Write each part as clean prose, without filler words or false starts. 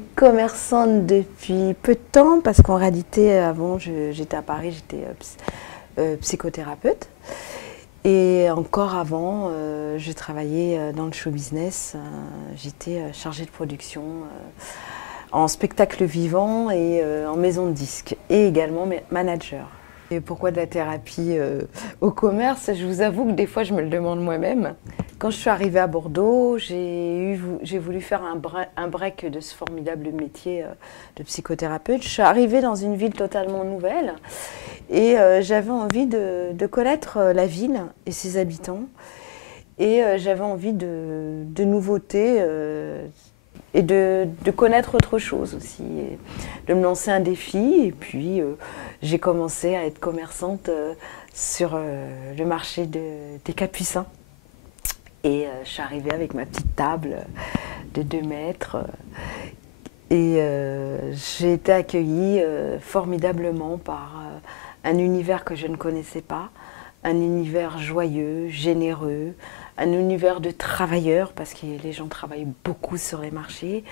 suis commerçante depuis peu de temps parce qu'en réalité, avant, j'étais à Paris, j'étais psychothérapeute. Et encore avant, je travaillais dans le show business. J'étais chargée de production en spectacle vivant et en maison de disques, et également manager. Et pourquoi de la thérapie au commerce? Je vous avoue que des fois, je me le demande moi-même. Quand je suis arrivée à Bordeaux, j'ai voulu faire un break de ce formidable métier de psychothérapeute. Je suis arrivée dans une ville totalement nouvelle et j'avais envie de connaître la ville et ses habitants. Et j'avais envie de nouveautés et de connaître autre chose aussi, et de me lancer un défi. Et puis j'ai commencé à être commerçante sur le marché des Capucins. Et je suis arrivée avec ma petite table de 2 mètres. Et j'ai été accueillie formidablement par un univers que je ne connaissais pas, un univers joyeux, généreux, un univers de travailleurs, parce que les gens travaillent beaucoup sur les marchés.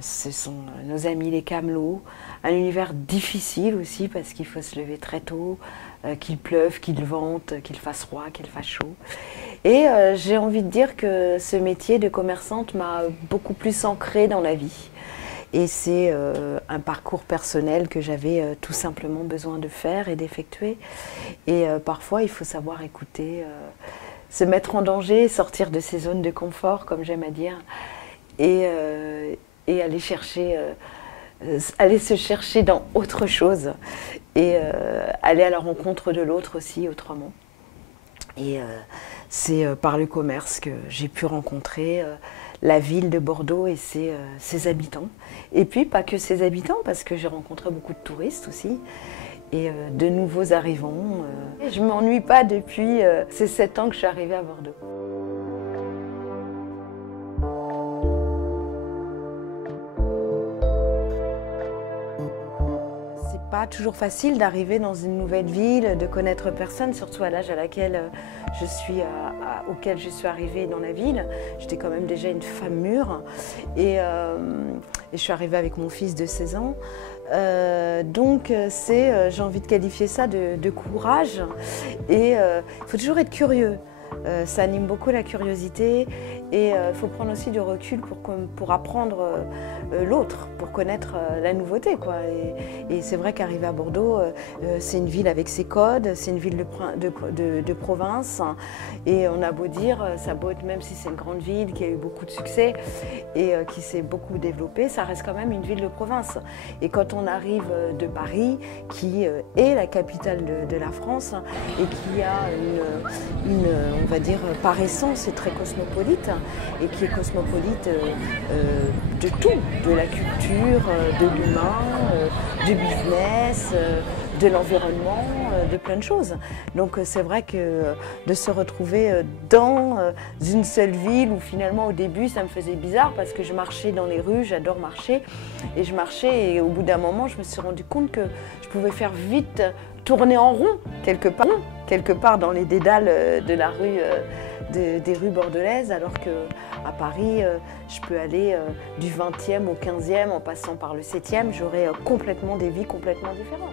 Ce sont nos amis les camelots. Un univers difficile aussi, parce qu'il faut se lever très tôt, qu'il pleuve, qu'il vente, qu'il fasse froid, qu'il fasse chaud. Et j'ai envie de dire que ce métier de commerçante m'a beaucoup plus ancrée dans la vie. Et c'est un parcours personnel que j'avais tout simplement besoin de faire et d'effectuer. Et parfois, il faut savoir écouter, se mettre en danger, sortir de ses zones de confort, comme j'aime à dire, et aller chercher, aller se chercher dans autre chose, et aller à la rencontre de l'autre aussi, autrement. Et c'est par le commerce que j'ai pu rencontrer la ville de Bordeaux et ses habitants. Et puis pas que ses habitants, parce que j'ai rencontré beaucoup de touristes aussi et de nouveaux arrivants. Je ne m'ennuie pas depuis ces 7 ans que je suis arrivée à Bordeaux. Pas toujours facile d'arriver dans une nouvelle ville, de connaître personne, surtout à l'âge auquel je suis arrivée dans la ville. J'étais quand même déjà une femme mûre et je suis arrivée avec mon fils de 16 ans. Donc j'ai envie de qualifier ça de courage, et il faut toujours être curieux. Ça anime beaucoup la curiosité, et il faut prendre aussi du recul pour apprendre l'autre, pour connaître la nouveauté, quoi. Et c'est vrai qu'arriver à Bordeaux, c'est une ville avec ses codes, c'est une ville de province, et on a beau dire, ça beau être, même si c'est une grande ville qui a eu beaucoup de succès et qui s'est beaucoup développée, ça reste quand même une ville de province. Et quand on arrive de Paris, qui est la capitale de la France et qui a on va dire, par essence, est très cosmopolite, et qui est cosmopolite de tout, de la culture, de l'humain, du business, de l'environnement, de plein de choses. Donc c'est vrai que de se retrouver dans une seule ville où finalement au début ça me faisait bizarre, parce que je marchais dans les rues, j'adore marcher, et je marchais, et au bout d'un moment je me suis rendu compte que je pouvais faire vite tourner en rond quelque part dans les dédales de la rue, des rues bordelaises, alors qu'à Paris, je peux aller du 20e au 15e en passant par le 7e, j'aurai complètement des vies complètement différentes.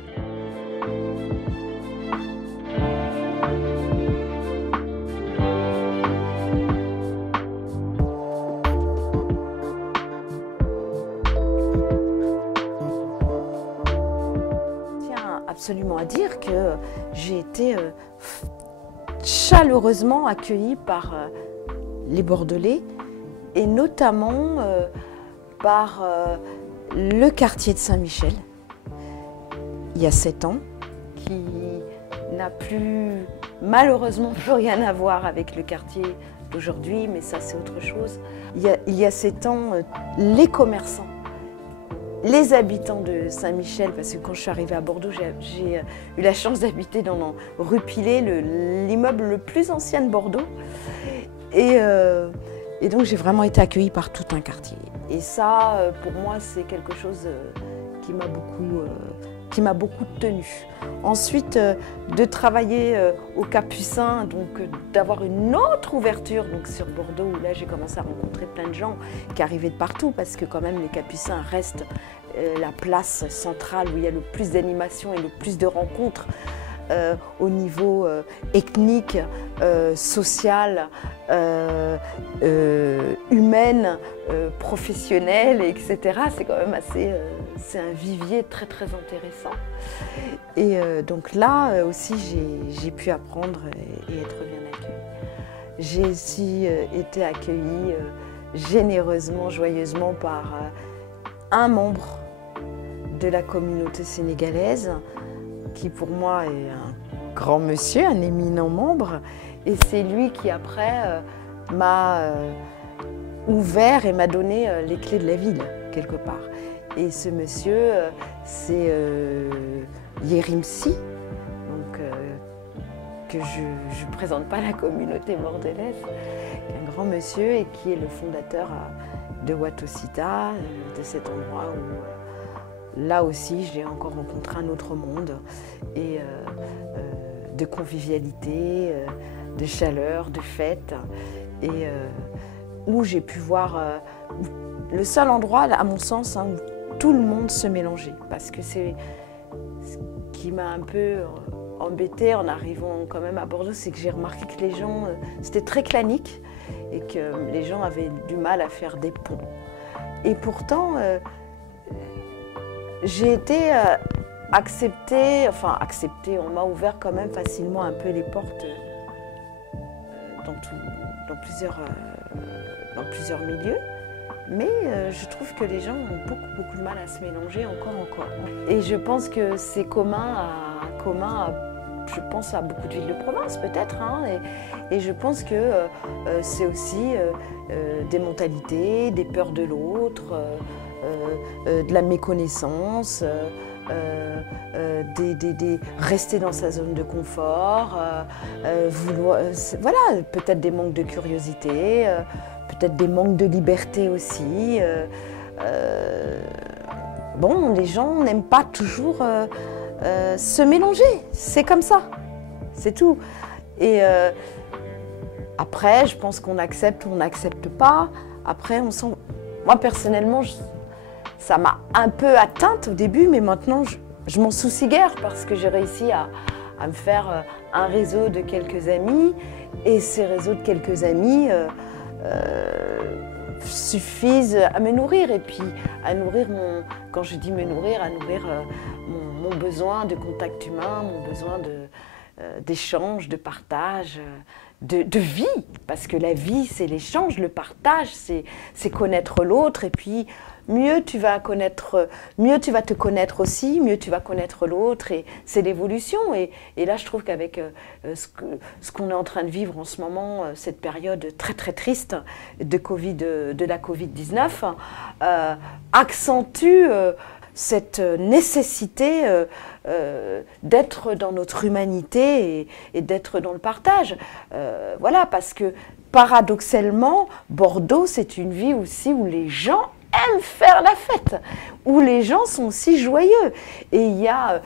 Absolument à dire que j'ai été chaleureusement accueillie par les Bordelais, et notamment par le quartier de Saint-Michel, il y a 7 ans, qui n'a plus, malheureusement, plus rien à voir avec le quartier d'aujourd'hui, mais ça c'est autre chose. Il y a 7 ans, les commerçants, les habitants de Saint-Michel, parce que quand je suis arrivée à Bordeaux, j'ai eu la chance d'habiter dans rue Pilet, l'immeuble le plus ancien de Bordeaux. Et donc j'ai vraiment été accueillie par tout un quartier. Et ça, pour moi, c'est quelque chose qui m'a beaucoup qui m'a beaucoup tenue. Ensuite, de travailler au Capucin, donc d'avoir une autre ouverture donc sur Bordeaux, où là j'ai commencé à rencontrer plein de gens qui arrivaient de partout, parce que quand même les Capucins restent la place centrale où il y a le plus d'animation et le plus de rencontres au niveau ethnique, social, humaine, professionnelle, etc. C'est quand même assez, c'est un vivier très très intéressant. Et donc là aussi j'ai pu apprendre et être bien accueillie. J'ai aussi été accueillie généreusement, joyeusement par un membre de la communauté sénégalaise, qui pour moi est un grand monsieur, un éminent membre, et c'est lui qui après m'a ouvert et m'a donné les clés de la ville, quelque part. Et ce monsieur, c'est Yérim Sy, donc, que je ne présente pas à la communauté bordelaise, un grand monsieur et qui est le fondateur de Watosita, de cet endroit où là aussi j'ai encore rencontré un autre monde et de convivialité, de chaleur, de fête, et où j'ai pu voir le seul endroit, à mon sens, hein, où tout le monde se mélangeait, parce que c'est ce qui m'a un peu embêtée en arrivant quand même à Bordeaux, c'est que j'ai remarqué que les gens, c'était très clanique et que les gens avaient du mal à faire des ponts. Et pourtant, j'ai été acceptée, on m'a ouvert quand même facilement un peu les portes dans plusieurs milieux. Mais je trouve que les gens ont beaucoup de mal à se mélanger encore. Et je pense que c'est commun je pense à beaucoup de villes de province peut-être, hein, et je pense que c'est aussi des mentalités, des peurs de l'autre, de la méconnaissance, rester dans sa zone de confort, voilà, peut-être des manques de curiosité, peut-être des manques de liberté aussi. Bon, les gens n'aiment pas toujours se mélanger, c'est comme ça, c'est tout. Et après, je pense qu'on accepte ou on n'accepte pas. Après, on sent... Moi, personnellement, ça m'a un peu atteinte au début, mais maintenant, je m'en soucie guère parce que j'ai réussi à me faire un réseau de quelques amis. Et ces réseaux de quelques amis suffisent à me nourrir. Et puis, à nourrir quand je dis me nourrir, à nourrir mon besoin de contact humain, mon besoin d'échange, de partage, de vie. Parce que la vie, c'est l'échange, le partage, c'est connaître l'autre. Et puis, mieux tu vas te connaître aussi, mieux tu vas connaître l'autre, et c'est l'évolution. Et là, je trouve qu'avec ce qu'on est en train de vivre en ce moment, cette période très très triste de la Covid-19, accentue cette nécessité d'être dans notre humanité et d'être dans le partage. Voilà, parce que paradoxalement, Bordeaux, c'est une ville aussi où les gens aiment faire la fête, où les gens sont aussi joyeux. Et il y a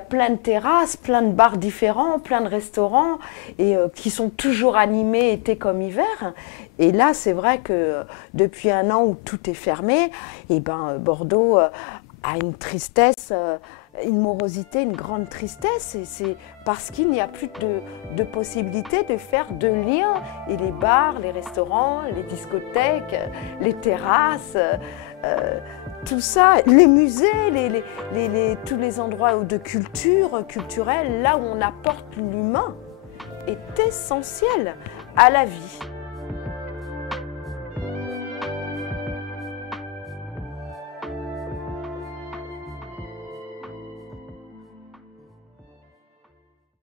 plein de terrasses, plein de bars différents, plein de restaurants et qui sont toujours animés été comme hiver. Et là, c'est vrai que depuis un an où tout est fermé, et ben, Bordeaux a une tristesse, une morosité, une grande tristesse. Et c'est parce qu'il n'y a plus de possibilité de faire de liens. Et les bars, les restaurants, les discothèques, les terrasses, tout ça, les musées, tous les endroits de culture, culturelle, là où on apporte l'humain, est essentiel à la vie.